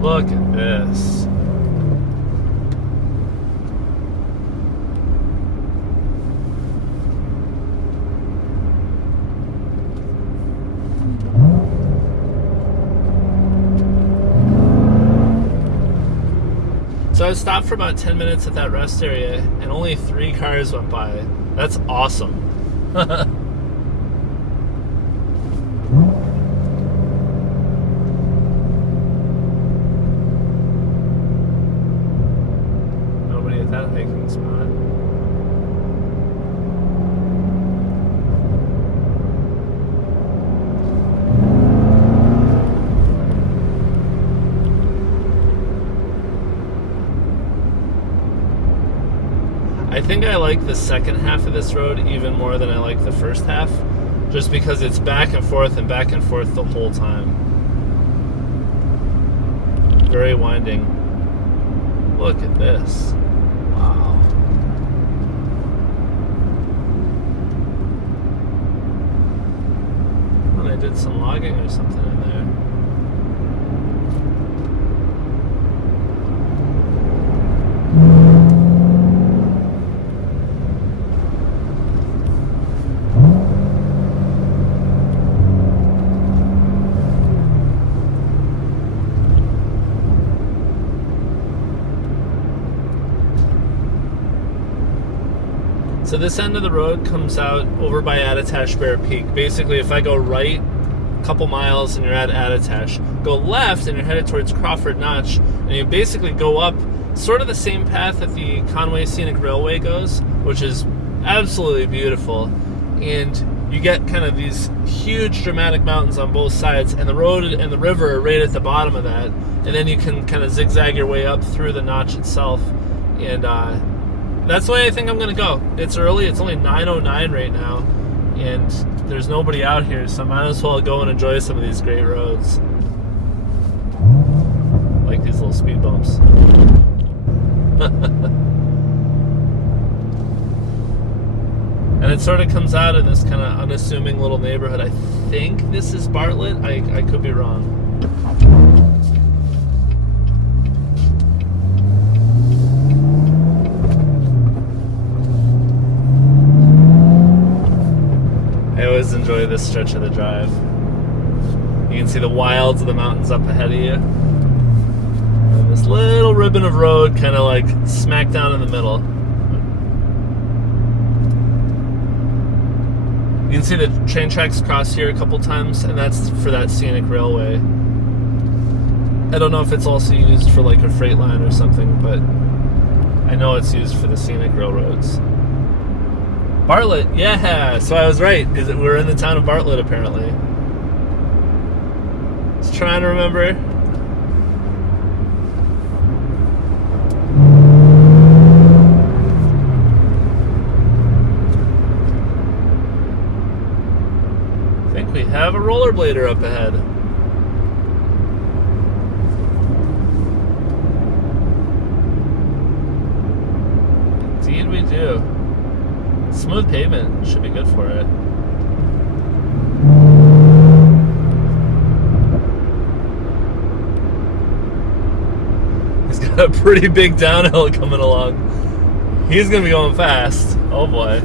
Look at this. So I stopped for about 10 minutes at that rest area, and only 3 cars went by. That's awesome. Nobody at that hiking spot. I think I like the second half of this road even more than I like the first half, just because it's back and forth the whole time. Very winding. Look at this. Wow. Well, they did some logging or something in there. So this end of the road comes out over by Attitash Bear Peak. Basically, if I go right a couple miles and you're at Attitash, go left and you're headed towards Crawford Notch, and you basically go up sort of the same path that the Conway Scenic Railway goes, which is absolutely beautiful. And you get kind of these huge dramatic mountains on both sides, and the road and the river are right at the bottom of that. And then you can kind of zigzag your way up through the notch itself. And that's the way I think I'm going to go. It's early. It's only 9:09 right now, and there's nobody out here, so I might as well go and enjoy some of these great roads. Like these little speed bumps. And it sort of comes out in this kind of unassuming little neighborhood. I think this is Bartlett. I could be wrong. I always enjoy this stretch of the drive. You can see the wilds of the mountains up ahead of you. And this little ribbon of road kind of like smack down in the middle. You can see the train tracks cross here a couple times, and that's for that scenic railway. I don't know if it's also used for like a freight line or something, but I know it's used for the scenic railroads. Bartlett, yeah, so I was right. We're in the town of Bartlett, apparently. Just trying to remember. I think we have a rollerblader up ahead. Indeed we do. Smooth pavement should be good for it. He's got a pretty big downhill coming along. He's gonna be going fast. Oh boy.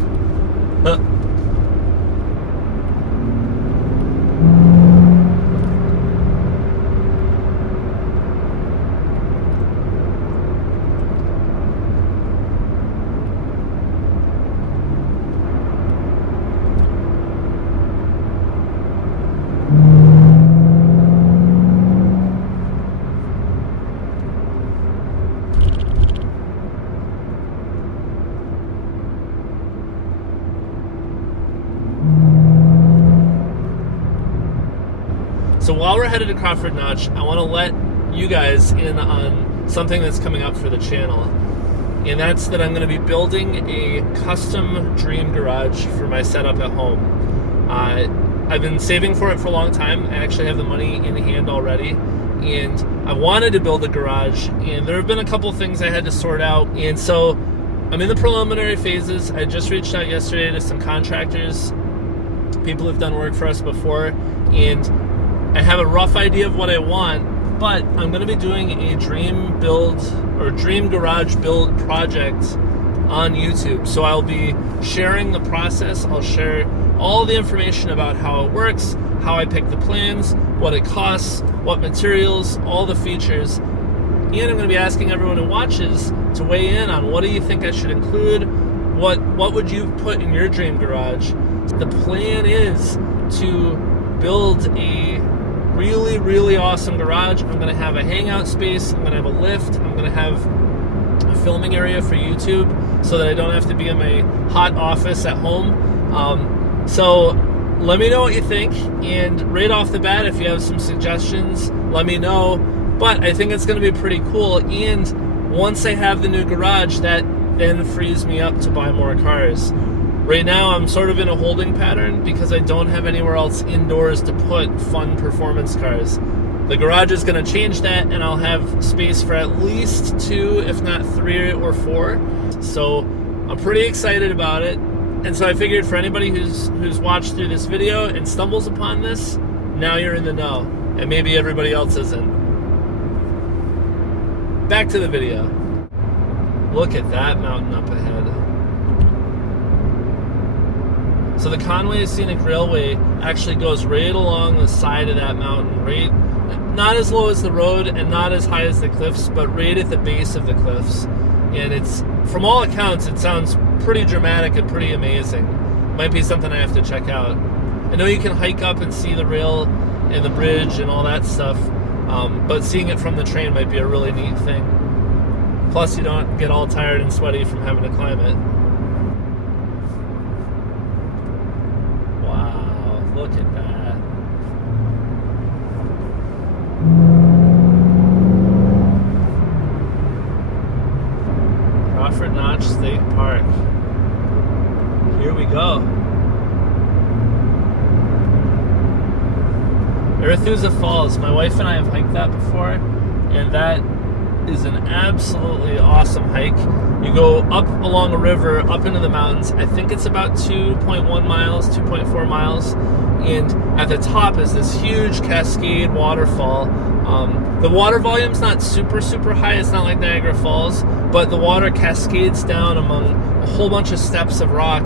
So while we're headed to Crawford Notch, I want to let you guys in on something that's coming up for the channel. And that's that I'm going to be building a custom dream garage for my setup at home. I've been saving for it for a long time. I actually have the money in hand already. And I wanted to build a garage, and there have been a couple things I had to sort out. And so I'm in the preliminary phases. I just reached out yesterday to some contractors, people who've done work for us before, and I have a rough idea of what I want, but I'm going to be doing a dream garage build project on YouTube. So I'll be sharing the process. I'll share all the information about how it works, how I pick the plans, what it costs, what materials, all the features. And I'm going to be asking everyone who watches to weigh in on what do you think I should include, what would you put in your dream garage. The plan is to build a really, really awesome garage. I'm going to have a hangout space, I'm going to have a lift, I'm going to have a filming area for YouTube so that I don't have to be in my hot office at home. So let me know what you think, and right off the bat, if you have some suggestions, let me know. But I think it's going to be pretty cool, and once I have the new garage, that then frees me up to buy more cars. Right now, I'm sort of in a holding pattern because I don't have anywhere else indoors to put fun performance cars. The garage is going to change that, and I'll have space for at least 2, if not 3 or 4. So I'm pretty excited about it. And so I figured for anybody who's watched through this video and stumbles upon this, now you're in the know, and maybe everybody else isn't. Back to the video. Look at that mountain up ahead. So the Conway Scenic Railway actually goes right along the side of that mountain, right? Not as low as the road and not as high as the cliffs, but right at the base of the cliffs. And it's, from all accounts, it sounds pretty dramatic and pretty amazing. Might be something I have to check out. I know you can hike up and see the rail and the bridge and all that stuff, but seeing it from the train might be a really neat thing. Plus, you don't get all tired and sweaty from having to climb it. Wow, look at that. Crawford Notch State Park. Here we go. Erithuza Falls. My wife and I have hiked that before, and that is an absolutely awesome hike. You go up along a river, up into the mountains. I think it's about 2.1 miles, 2.4 miles, and at the top is this huge cascade waterfall. The water volume's not super high. It's not like Niagara Falls, but the water cascades down among a whole bunch of steps of rock.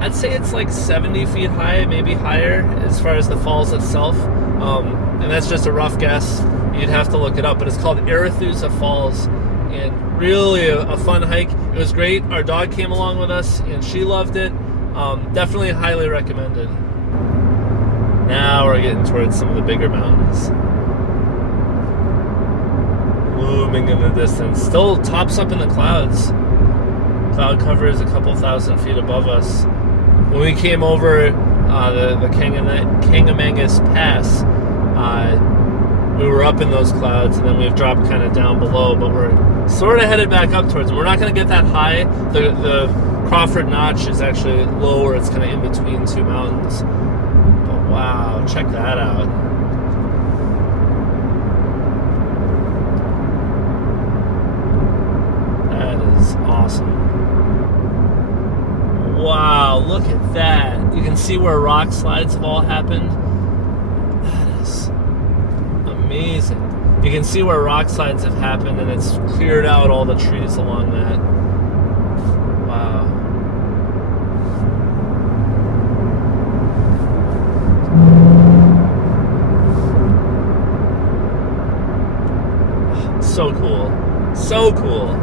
I'd say it's like 70 feet high, maybe higher, as far as the falls itself. And that's just a rough guess. You'd have to look it up, but it's called Erithuza Falls, and really a fun hike. It was great. Our dog came along with us, and she loved it. Definitely highly recommended. Now we're getting towards some of the bigger mountains. Looming in the distance. Still tops up in the clouds. Cloud cover is a couple thousand feet above us. When we came over the Kangamangas Pass, we were up in those clouds, and then we've dropped kind of down below, but we're sort of headed back up towards them. We're not going to get that high. The Crawford Notch is actually lower. It's kind of in between two mountains. But wow, check that out. That is awesome. Wow, look at that. You can see where rock slides have all happened. That is amazing. You can see where rock slides have happened, and it's cleared out all the trees along that. Wow. So cool. So cool.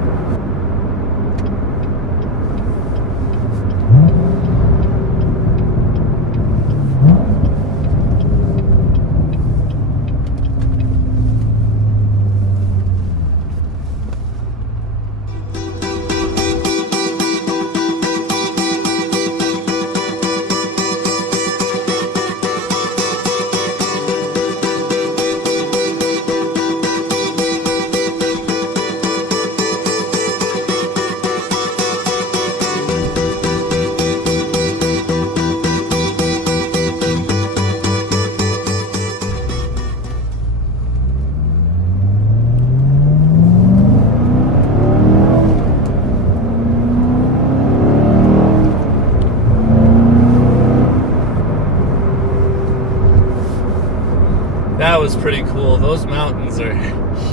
pretty cool. Those mountains are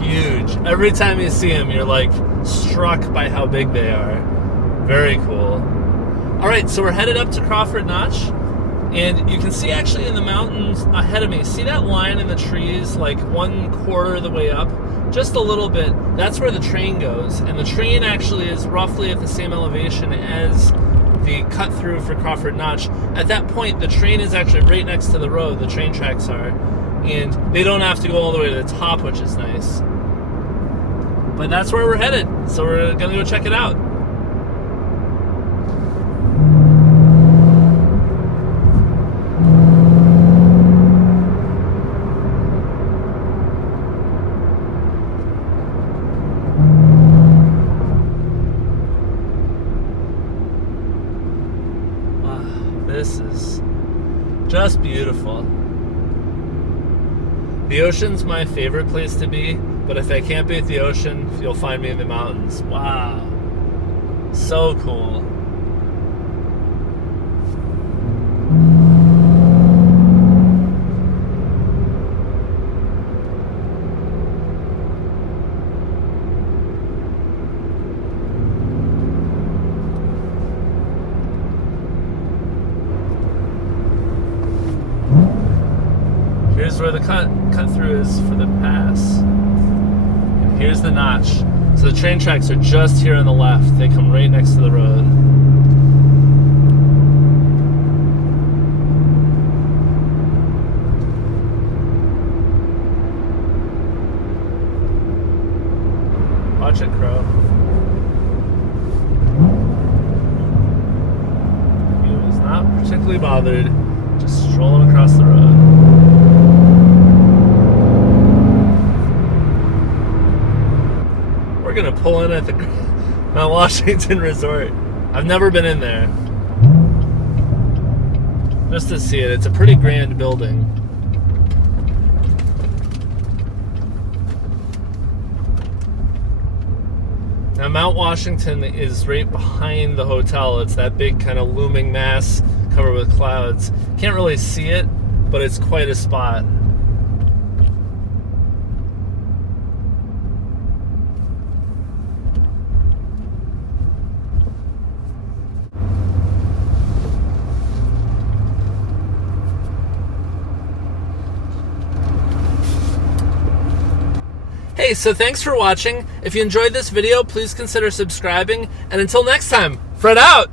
huge. Every time you see them, you're like struck by how big they are. Very cool. All right, so we're headed up to Crawford Notch, and you can see actually in the mountains ahead of me, see that line in the trees like 1/4 of the way up? Just a little bit. That's where the train goes, and the train actually is roughly at the same elevation as the cut through for Crawford Notch. At that point, the train is actually right next to the road, the train tracks are, and they don't have to go all the way to the top, which is nice. But that's where we're headed, so we're gonna go check it out. This is just beautiful. The ocean's my favorite place to be, but if I can't be at the ocean, you'll find me in the mountains. Wow. So cool. Here's where the cut through is for the pass. And here's the notch. So the train tracks are just here on the left. They come right next to the road. Watch it, Crow. He was not particularly bothered, just strolling across the road. We're gonna pull in at the Mount Washington Resort. I've never been in there. Just to see it. It's a pretty grand building. Now Mount Washington is right behind the hotel. It's that big kind of looming mass covered with clouds. Can't really see it, but it's quite a spot. Hey, so thanks for watching. If you enjoyed this video, please consider subscribing. And until next time, Fred out!